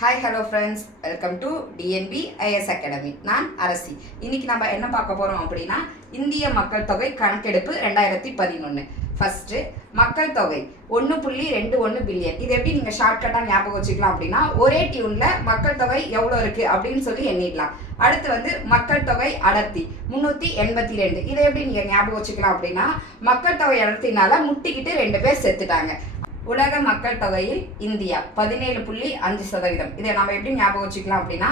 Hi hello friends, welcome to DNB IS academy. நான் அரசி. இன்னைக்கு நம்ம என்ன பார்க்க போகிறோம் அப்படின்னா, இந்திய மக்கள் தொகை கணக்கெடுப்பு 2011. ஃபர்ஸ்ட்டு மக்கள் தொகை 1.21 பில்லியன். இது எப்படி நீங்கள் ஷார்ட்கட்டாக ஞாபகம் வச்சுக்கலாம் அப்படின்னா, ஒரே டியூனில் மக்கள் தொகை எவ்வளோ இருக்குது அப்படின்னு சொல்லி எண்ணிடலாம். அடுத்து மக்கள் தொகை அடர்த்தி 382. இதை எப்படி நீங்கள் ஞாபகம் வச்சுக்கலாம் அப்படின்னா, மக்கள் தொகை அடர்த்தினால முட்டிக்கிட்டு 2 பேர் செத்துட்டாங்க. உலக மக்கள் தொகையில் இந்தியா 17.5%. இதை நம்ம எப்படி ஞாபகம் வச்சுக்கலாம் அப்படின்னா,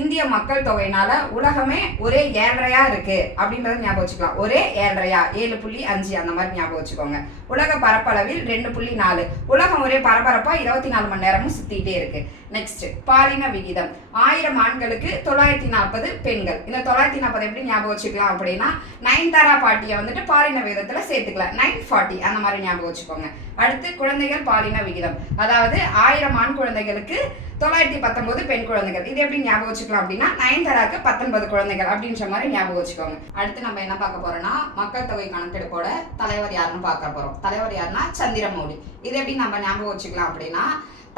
இந்திய மக்கள் தொகையினால உலகமே ஒரே 7.5 இருக்கு அப்படின்றத ஞாபகம் வச்சுக்கலாம். ஒரே 7.5, 7.5 அந்த மாதிரி ஞாபகம் வச்சுக்கோங்க. உலக பரப்பளவில் 2.4. உலகம் ஒரே பரபரப்பா 24 மணி நேரமும் சுத்திட்டே இருக்கு. நெக்ஸ்ட் பாலின விகிதம் 1000 ஆண்களுக்கு 940 பெண்கள். இந்த 940 எப்படி ஞாபகம் வச்சுக்கலாம் அப்படின்னா, நயன்தாரா பாட்டியை பாலின விகிதத்துல சேர்த்துக்கலாம். 940 அந்த மாதிரி ஞாபகம் வச்சுக்கோங்க. அடுத்து குழந்தைகள் பாலின விகிதம், அதாவது 1000 ஆண் குழந்தைகளுக்கு 919 பெண் குழந்தைகள். இது எப்படி ஞாபகம் வச்சுக்கலாம் அப்படின்னா, நயன்தாராக்கு 19 குழந்தைகள் அப்படின்ற மாதிரி ஞாபகம் வச்சுக்கோங்க. அடுத்து நம்ம என்ன பார்க்க போறோம்னா, மக்கள் தொகை கணக்கெடுப்போட தலைவர் யாருன்னு பார்க்க போறோம். தலைவர் யாருன்னா சந்திரமௌலி. இது எப்படி நம்ம ஞாபகம் வச்சுக்கலாம் அப்படின்னா,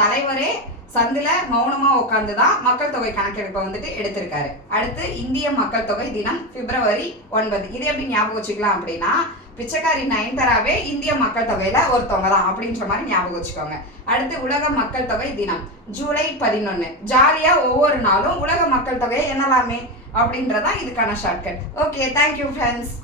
தலைவரே சந்தில மௌனமா உட்காந்துதான் மக்கள் தொகை கணக்கெடுப்பை எடுத்திருக்காரு. அடுத்து இந்திய மக்கள் தொகை தினம் February 9. இது எப்படி ஞாபகம் வச்சுக்கலாம் அப்படின்னா, பிச்சைக்காரி நயன்தாராவே இந்திய மக்கள் தொகையில ஒருத்தவங்க தான் அப்படின்ற மாதிரி ஞாபகம் வச்சுக்கோங்க. அடுத்து உலக மக்கள் தொகை தினம் July 11. ஜாலியா ஒவ்வொரு நாளும் உலக மக்கள் தொகையை எண்ணலாமே அப்படின்றதான் இதுக்கான ஷார்ட்கட். Okay, thank you friends.